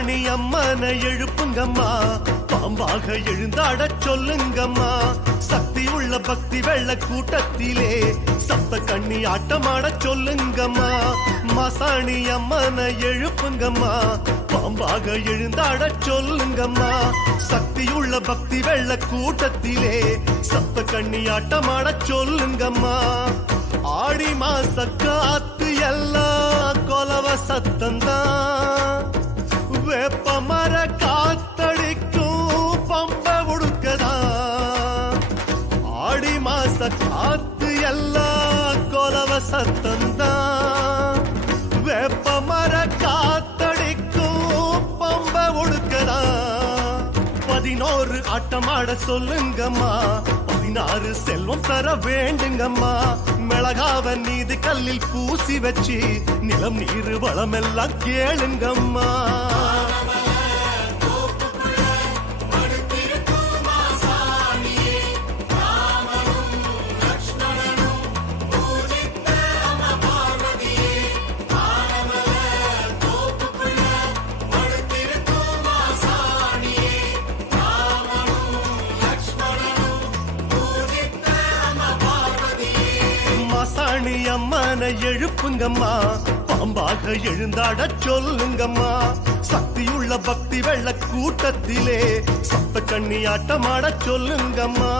மாசாணி அம்மனை எழுப்புங்கம்மா, பாம்பாக எழுந்தாட சொல்லுங்கம்மா. சக்தி உள்ள பக்தி வெள்ள கூட்டத்திலே சப்த கண்ணி ஆட்டமாட சொல்லுங்கம்மா. மாசாணி அம்மனை எழுப்புங்கம்மா, பாம்பாக எழுந்தாட சொல்லுங்கம்மா. சக்தி உள்ள பக்தி வெள்ள கூட்டத்திலே சப்த கண்ணி ஆட்டமாட சொல்லுங்கம்மா. ஆடி மாச காத்து எல்லாம் கொலவ சத்தந்தான், வேப்ப மர காத்தடிக்கும் பம்ப உடுக்கதான். ஆடி மாச காத்து எல்லாம் கொலவ சத்தந்தான், வேப்ப மர காத்தடிக்கும் பம்ப உடுக்கதான். 11 ஆட்டமாட சொல்லுங்கம்மா, 16 செல்வம் தர வேண்டுங்கம்மா. மிளகாவ நீதி கல்லில் பூசி வச்சு நிலம் நீர் வளமெல்லாம் கேளுங்கம்மா. மாசாணி அம்மனை எழுப்புங்கம்மா, பாம்பாக எழுந்தாட சொல்லுங்கம்மா. சக்தியுள்ள பக்தி வெள்ள கூட்டத்திலே சப்த கண்ணி ஆட்டமாட சொல்லுங்கம்மா.